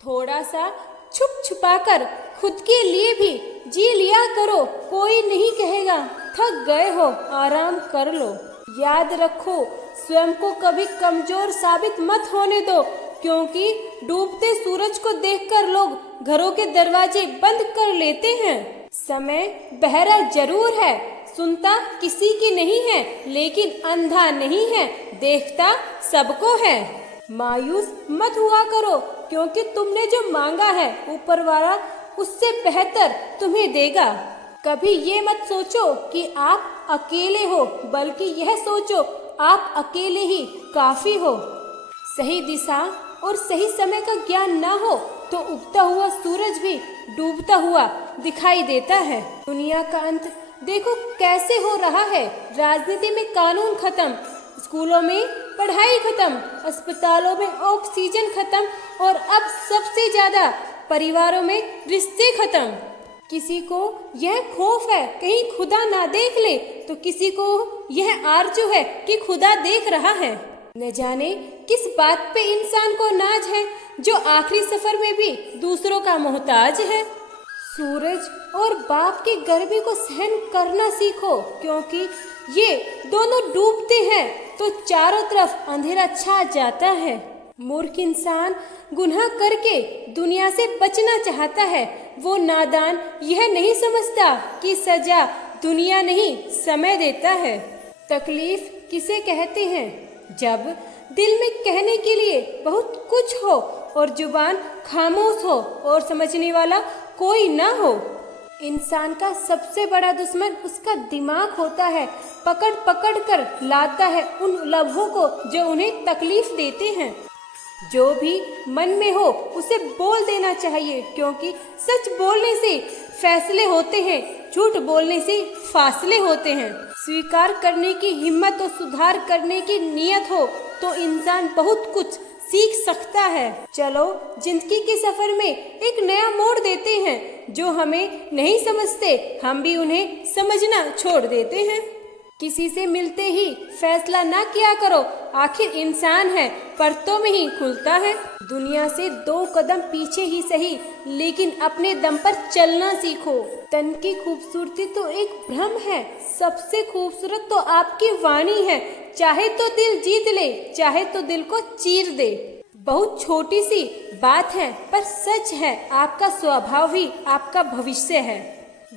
थोड़ा सा छुप छुपाकर खुद के लिए भी जी लिया करो, कोई नहीं कहेगा थक गए हो, आराम कर लो। याद रखो, स्वयं को कभी कमजोर साबित मत होने दो, क्योंकि डूबते सूरज को देखकर लोग घरों के दरवाजे बंद कर लेते हैं। समय बहरा जरूर है, सुनता किसी की नहीं है, लेकिन अंधा नहीं है, देखता सबको है। मायूस मत हुआ करो, क्योंकि तुमने जो मांगा है ऊपर वाला उससे बेहतर तुम्हें देगा। कभी ये मत सोचो कि आप अकेले हो, बल्कि यह सोचो आप अकेले ही काफी हो। सही दिशा और सही समय का ज्ञान ना हो तो उगता हुआ सूरज भी डूबता हुआ दिखाई देता है। दुनिया का अंत देखो कैसे हो रहा है। राजनीति में कानून खत्म, स्कूलों में पढ़ाई खत्म, अस्पतालों में ऑक्सीजन खत्म, और अब सबसे ज्यादा परिवारों में रिश्ते खत्म। किसी को यह खौफ है कहीं खुदा ना देख ले, तो किसी को यह आरज़ू है कि खुदा देख रहा है। न जाने किस बात पे इंसान को नाज है, जो आखिरी सफर में भी दूसरों का मोहताज है। सूरज और बाप की गर्मी को सहन करना सीखो, क्योंकि ये दोनों डूबते हैं तो चारों तरफ अंधेरा छा जाता है। मूर्ख इंसान गुनाह करके दुनिया से बचना चाहता है। वो नादान यह नहीं समझता कि सजा दुनिया नहीं समय देता है। तकलीफ किसे कहते हैं? जब दिल में कहने के लिए बहुत कुछ हो और जुबान खामोश हो और समझने वाला कोई ना हो। इंसान का सबसे बड़ा दुश्मन उसका दिमाग होता है। पकड़ पकड़ कर लाता है उन लम्हों को जो उन्हें तकलीफ देते हैं। जो भी मन में हो उसे बोल देना चाहिए, क्योंकि सच बोलने से फैसले होते हैं, झूठ बोलने से फासले होते हैं। स्वीकार करने की हिम्मत और सुधार करने की नियत हो तो इंसान बहुत कुछ सीख सकता है। चलो जिंदगी के सफर में एक नया मोड़ देते हैं। जो हमें नहीं समझते हम भी उन्हें समझना छोड़ देते हैं। किसी से मिलते ही फैसला ना किया करो, आखिर इंसान है, परतों में ही खुलता है। दुनिया से 2 कदम पीछे ही सही, लेकिन अपने दम पर चलना सीखो। तन की खूबसूरती तो एक भ्रम है, सबसे खूबसूरत तो आपकी वाणी है। चाहे तो दिल जीत ले, चाहे तो दिल को चीर दे। बहुत छोटी सी बात है पर सच है, आपका स्वभाव ही आपका भविष्य है।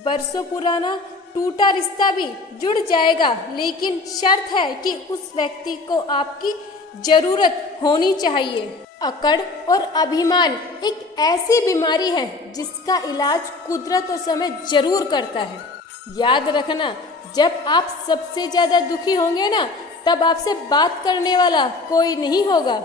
बरसों पुराना टूटा रिश्ता भी जुड़ जाएगा, लेकिन शर्त है कि उस व्यक्ति को आपकी जरूरत होनी चाहिए। अकड़ और अभिमान एक ऐसी बीमारी है जिसका इलाज कुदरत और समय जरूर करता है। याद रखना, जब आप सबसे ज्यादा दुखी होंगे ना, तब आपसे बात करने वाला कोई नहीं होगा।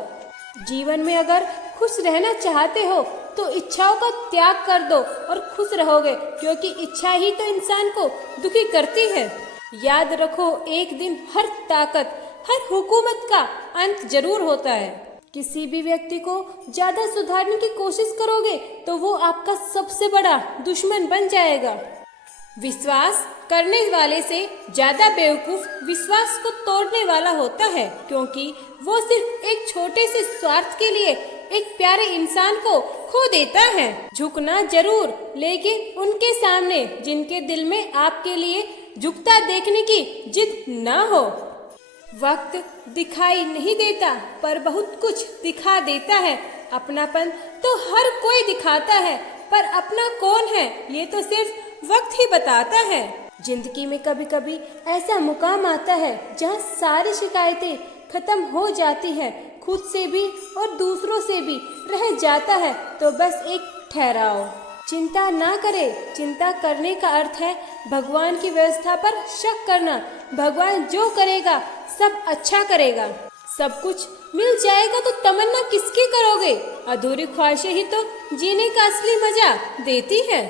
जीवन में अगर खुश रहना चाहते हो तो इच्छाओं का त्याग कर दो और खुश रहोगे, क्योंकि इच्छा ही तो इंसान को दुखी करती है। याद रखो, एक दिन हर ताकत, हर हुकूमत का अंत जरूर होता है। किसी भी व्यक्ति को ज्यादा सुधारने की कोशिश करोगे तो वो आपका सबसे बड़ा दुश्मन बन जाएगा। विश्वास करने वाले से ज्यादा बेवकूफ विश्वास को तोड़ने वाला होता है, क्योंकि वो सिर्फ एक छोटे से स्वार्थ के लिए एक प्यारे इंसान को खो देता है। झुकना जरूर, लेकिन उनके सामने जिनके दिल में आपके लिए झुकता देखने की जिद ना हो। वक्त दिखाई नहीं देता पर बहुत कुछ दिखा देता है। अपनापन तो हर कोई दिखाता है, पर अपना कौन है ये तो सिर्फ वक्त ही बताता है। जिंदगी में कभी कभी ऐसा मुकाम आता है जहाँ सारी शिकायतें खत्म हो जाती है, खुद से भी और दूसरों से भी रह जाता है तो बस एक ठहराओ। चिंता ना करे, चिंता करने का अर्थ है भगवान की व्यवस्था पर शक करना। भगवान जो करेगा सब अच्छा करेगा। सब कुछ मिल जाएगा तो तमन्ना किसकी करोगे? अधूरी ख्वाहिशें ही तो जीने का असली मजा देती है।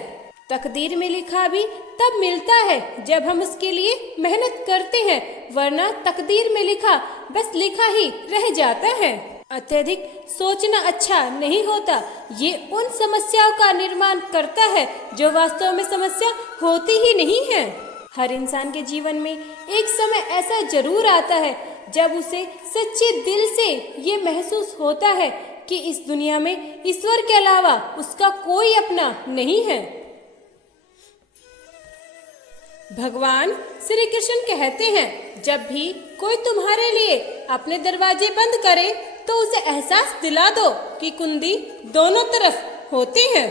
तकदीर में लिखा भी तब मिलता है जब हम उसके लिए मेहनत करते हैं, वरना तकदीर में लिखा बस लिखा ही रह जाता है। अत्यधिक सोचना अच्छा नहीं होता, ये उन समस्याओं का निर्माण करता है जो वास्तव में समस्या होती ही नहीं है। हर इंसान के जीवन में एक समय ऐसा जरूर आता है जब उसे सच्चे दिल से ये महसूस होता है कि इस दुनिया में ईश्वर के अलावा उसका कोई अपना नहीं है। भगवान श्री कृष्ण कहते हैं, जब भी कोई तुम्हारे लिए अपने दरवाजे बंद करे तो उसे एहसास दिला दो कि कुंडी दोनों तरफ होती है।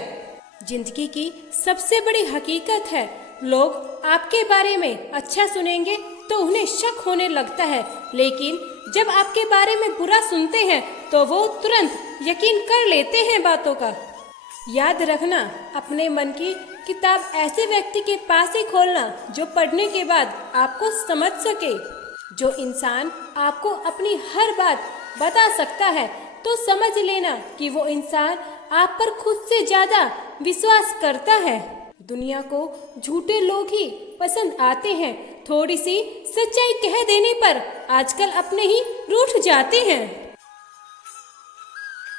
जिंदगी की सबसे बड़ी हकीकत है, लोग आपके बारे में अच्छा सुनेंगे तो उन्हें शक होने लगता है, लेकिन जब आपके बारे में बुरा सुनते हैं तो वो तुरंत यकीन कर लेते हैं बातों का। याद रखना, अपने मन की किताब ऐसे व्यक्ति के पास ही खोलना जो पढ़ने के बाद आपको समझ सके। जो इंसान आपको अपनी हर बात बता सकता है तो समझ लेना कि वो इंसान आप पर खुद से ज्यादा विश्वास करता है। दुनिया को झूठे लोग ही पसंद आते हैं, थोड़ी सी सच्चाई कह देने पर आजकल अपने ही रूठ जाते हैं।